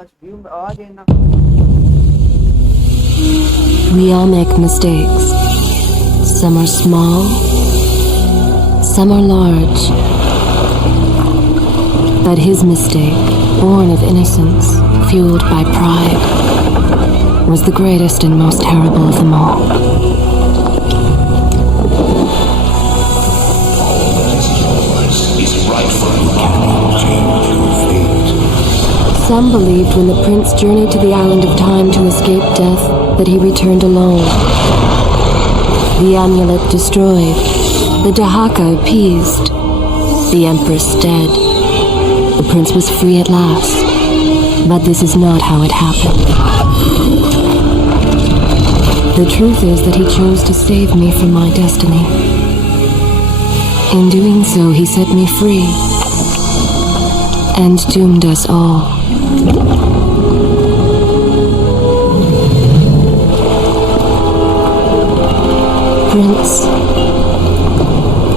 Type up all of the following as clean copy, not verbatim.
We all make mistakes. Some are small, some are large. But his mistake, born of innocence, fueled by pride, was the greatest and most terrible of them all. Some believed when the prince journeyed to the island of time to escape death that he returned alone. The amulet destroyed, the Dahaka appeased, the empress dead. The prince was free at last, but this is not how it happened. The truth is that he chose to save me from my destiny. In doing so, he set me free, and doomed us all. Prince,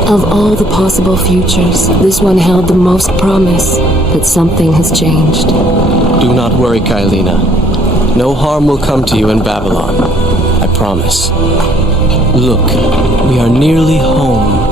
of all the possible futures, this one held the most promise, but something has changed. Do not worry, Kailina. No harm will come to you in Babylon. I promise. Look, we are nearly home.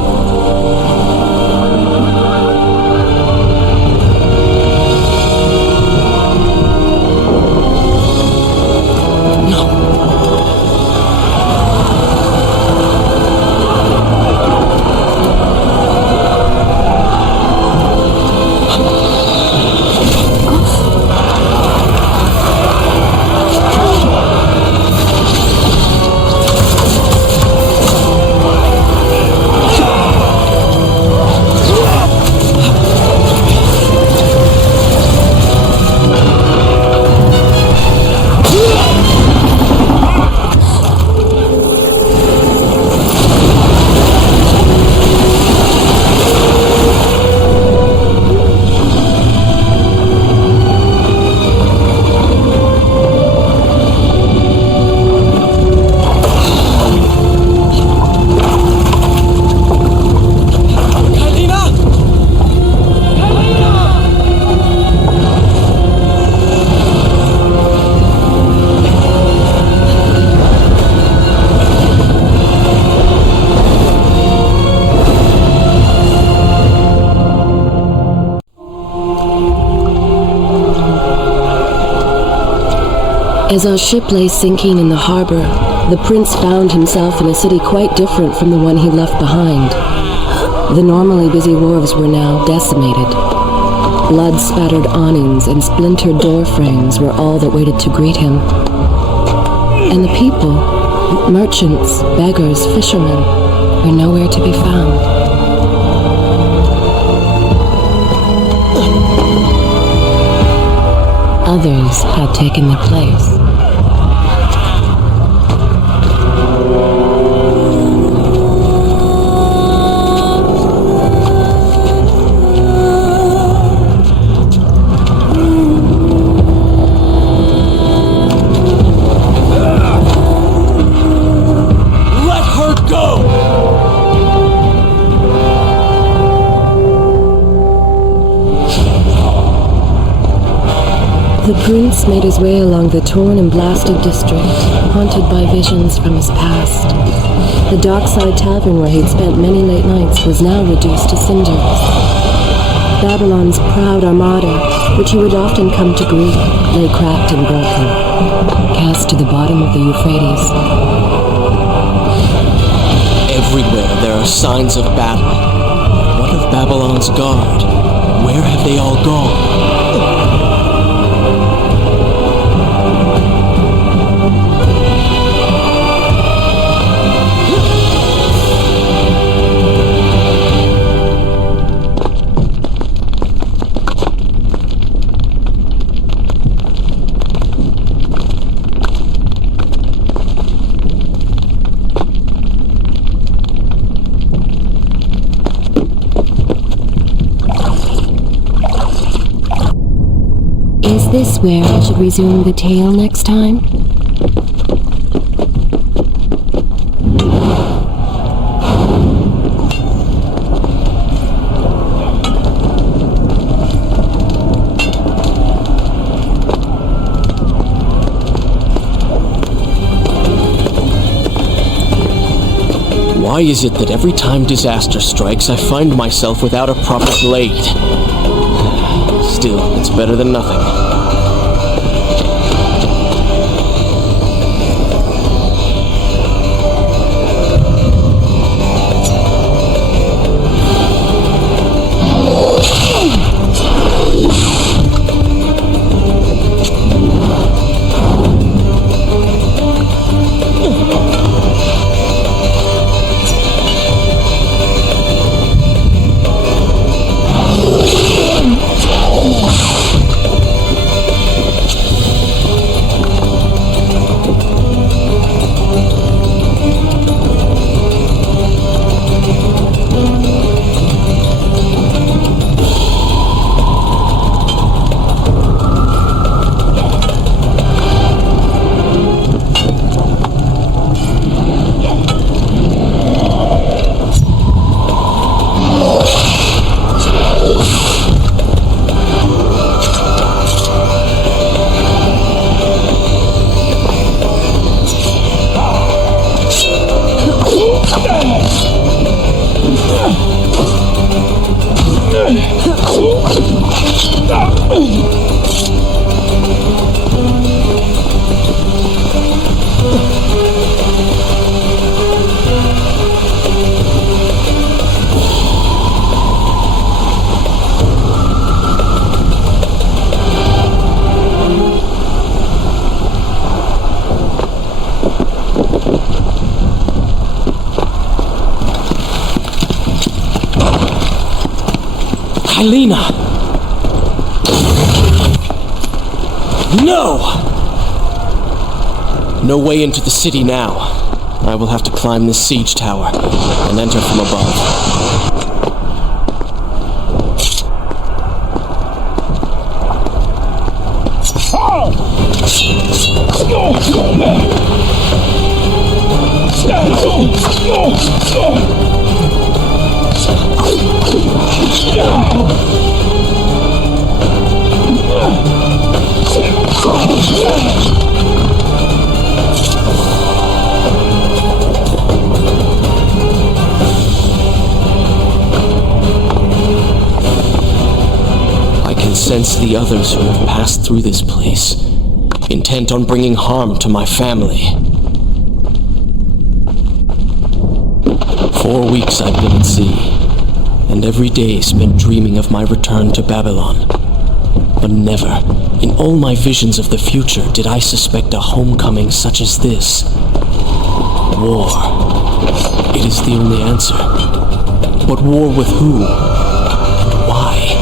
As our ship lay sinking in the harbor, the prince found himself in a city quite different from the one he left behind. The normally busy wharves were now decimated. Blood-spattered awnings and splintered door frames were all that waited to greet him. And the people, merchants, beggars, fishermen, were nowhere to be found. Others had taken their place. The prince made his way along the torn and blasted district, haunted by visions from his past. The dockside tavern where he'd spent many late nights was now reduced to cinders. Babylon's proud armada, which he would often come to greet, lay cracked and broken, cast to the bottom of the Euphrates. Everywhere there are signs of battle. What of Babylon's guard? Where have they all gone? Is this where I should resume the tale next time? Why is it that every time disaster strikes, I find myself without a proper blade? Still, it's better than nothing. Kailina! No! No way into the city now. I will have to climb this siege tower and enter from above. I can sense the others who have passed through this place, intent on bringing harm to my family. 4 weeks I've been at sea, and every day spent dreaming of my return to Babylon. But never, in all my visions of the future, did I suspect a homecoming such as this. War. It is the only answer. But war with who? And why?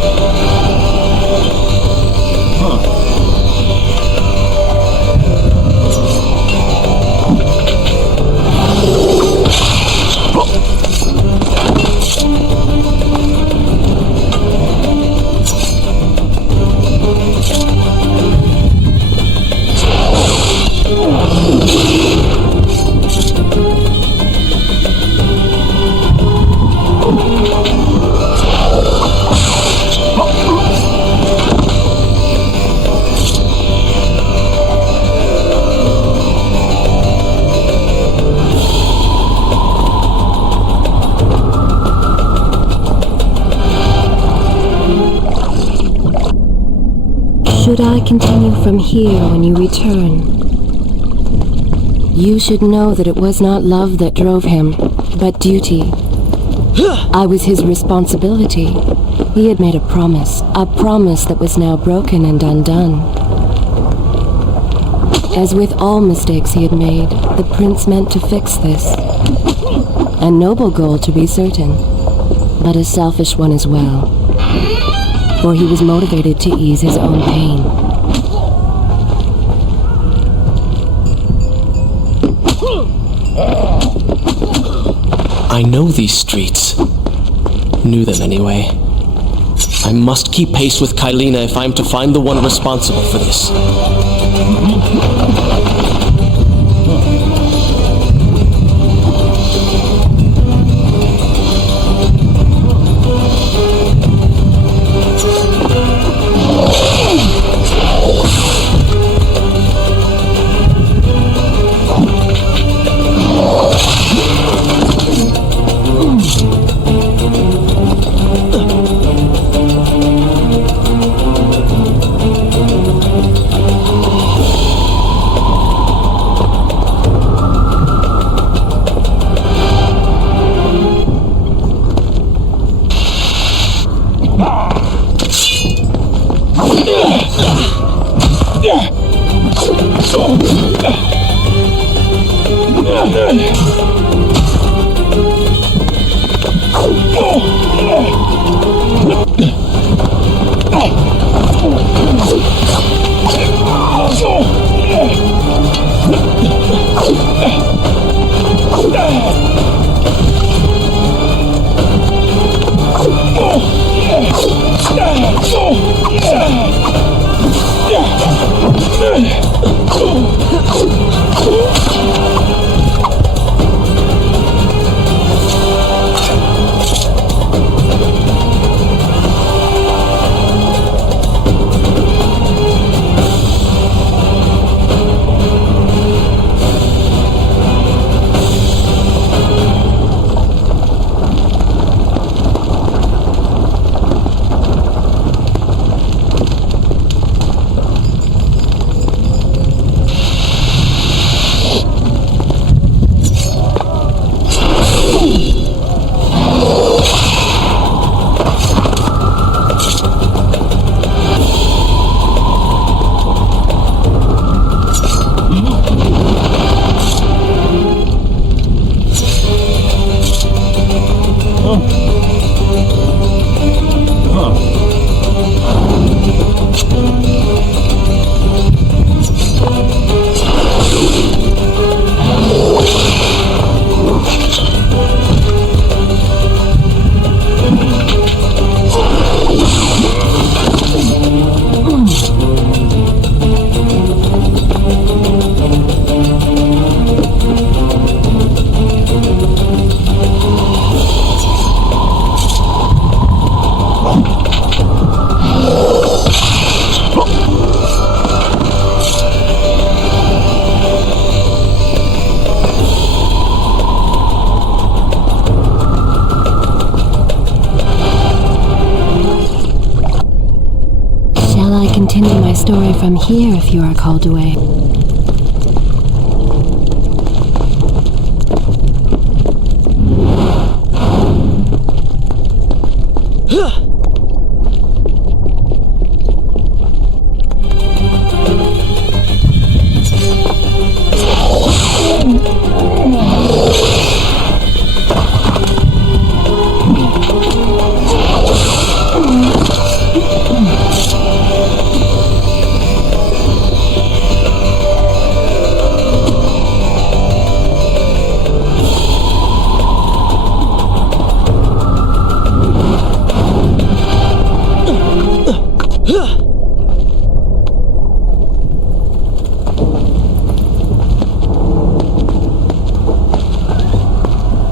Should I continue from here when you return? You should know that it was not love that drove him, but duty. I was his responsibility. He had made a promise that was now broken and undone. As with all mistakes he had made, the prince meant to fix this. A noble goal, to be certain, but a selfish one as well. For he was motivated to ease his own pain. I know these streets. Knew them anyway. I must keep pace with Kailina if I'm to find the one responsible for this. I continue my story from here if you are called away?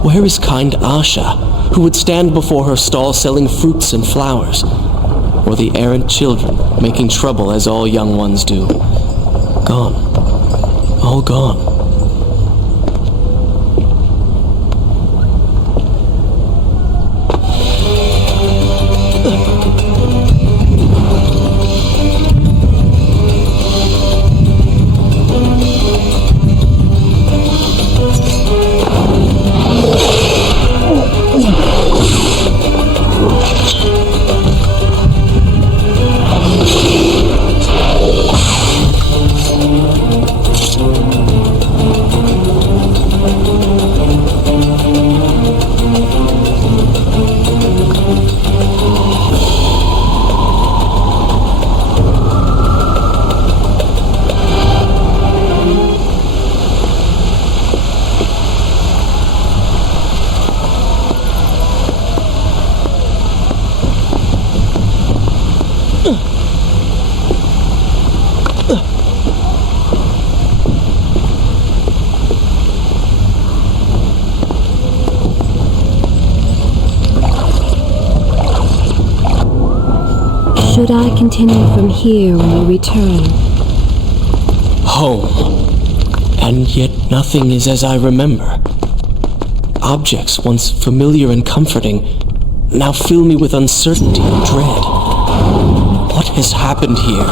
Where is kind Asha, who would stand before her stall selling fruits and flowers? Or the errant children, making trouble as all young ones do? Gone. All gone. Should I continue from here when we return? Home. And yet nothing is as I remember. Objects once familiar and comforting now fill me with uncertainty and dread. What has happened here?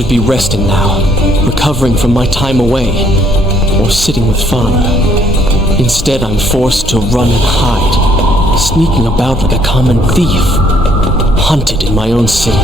should be resting now, recovering from my time away, or sitting with father. Instead, I'm forced to run and hide, sneaking about like a common thief, hunted in my own city.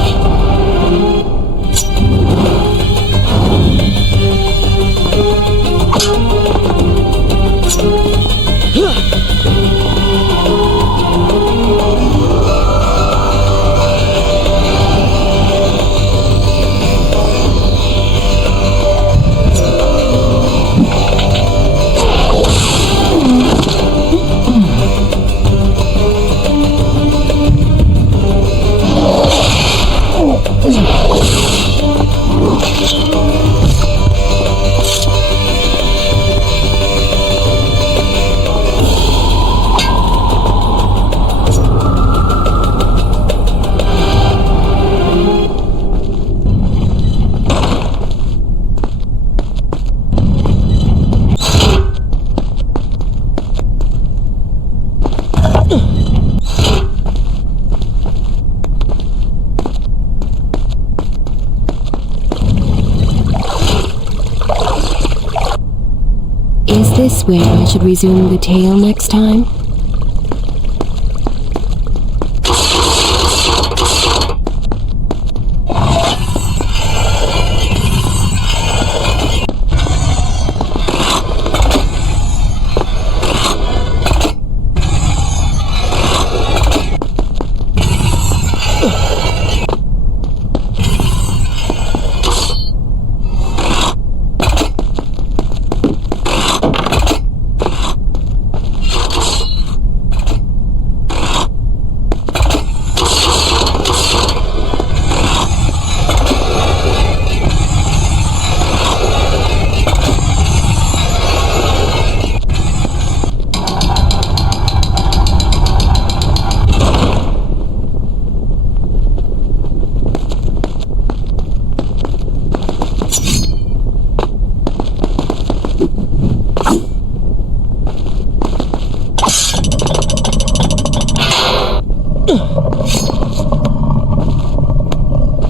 Is this where I should resume the tale next time?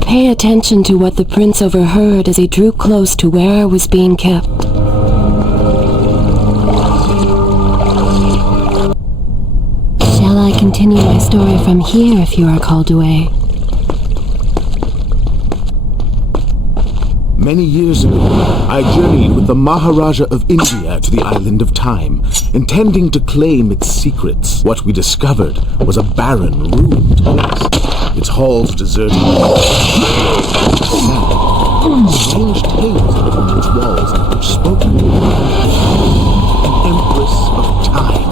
Pay attention to what the prince overheard as he drew close to where I was being kept. Shall I continue my story from here if you are called away? Many years ago, I journeyed with the Maharaja of India to the island of Time, intending to claim its secrets. What we discovered was a barren, ruined place. Its halls deserted, strange tales upon its walls which spoke of an empress of time.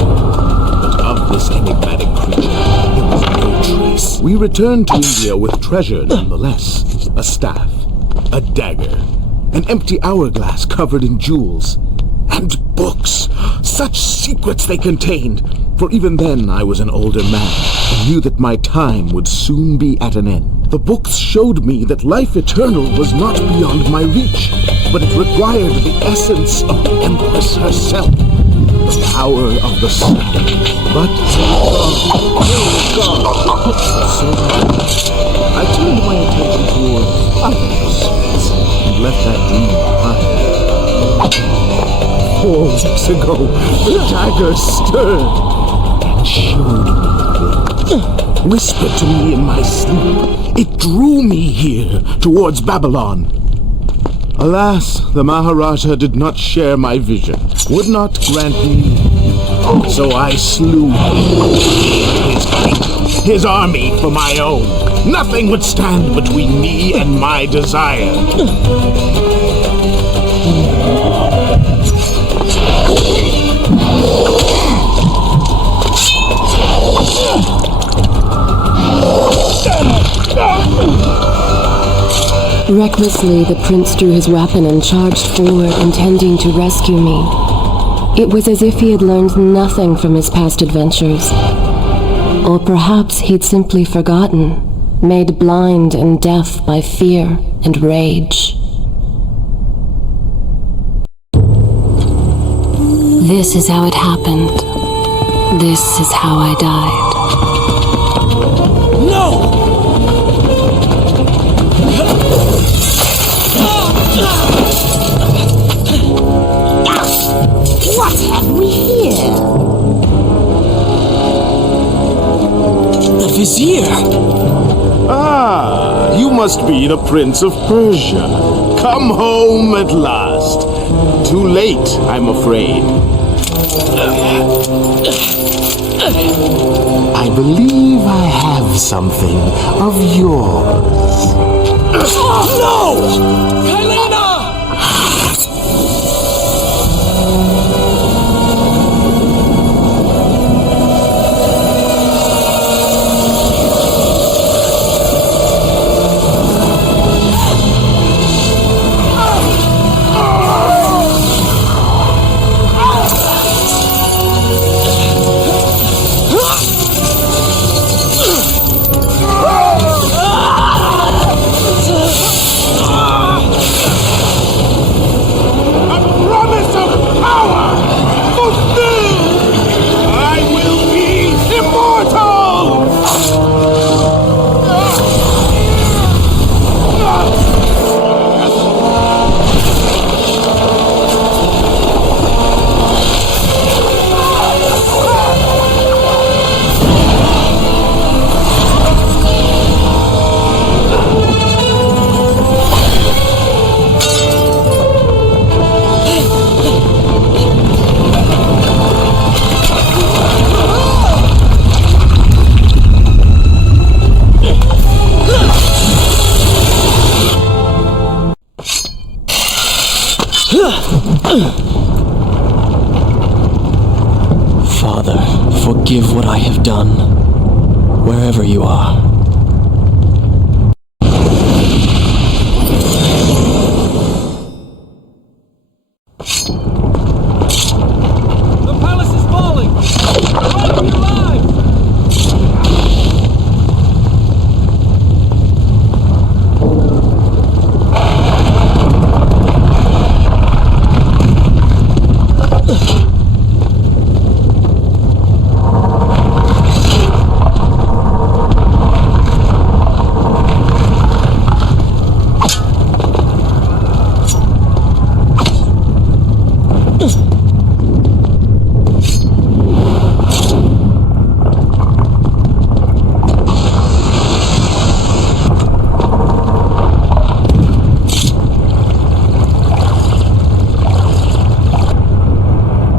But of this enigmatic creature, there was no trace. We returned to India with treasure nonetheless. A staff, a dagger, an empty hourglass covered in jewels, and books. Such secrets they contained. For even then I was an older man, and knew that my time would soon be at an end. The books showed me that life eternal was not beyond my reach, but it required the essence of the Empress herself, the power of the sun. But, God, so I turned my attention toward other pursuits, and left that dream behind. 4 weeks ago, the dagger stirred and showed me, whispered to me in my sleep. It drew me here, towards Babylon. Alas, the Maharaja did not share my vision, would not grant me. So I slew his kingdom, his army for my own. Nothing would stand between me and my desire. Recklessly, the prince drew his weapon and charged forward, intending to rescue me. It was as if he had learned nothing from his past adventures. Or perhaps he'd simply forgotten, made blind and deaf by fear and rage. This is how it happened. This is how I died. No! vizier! Ah, you must be the Prince of Persia. Come home at last. Too late, I'm afraid. I believe I have something of yours. No! Helena! Father, forgive what I have done, wherever you are. The palace is falling! Run for your lives!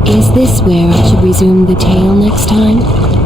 Is this where I should resume the tale next time?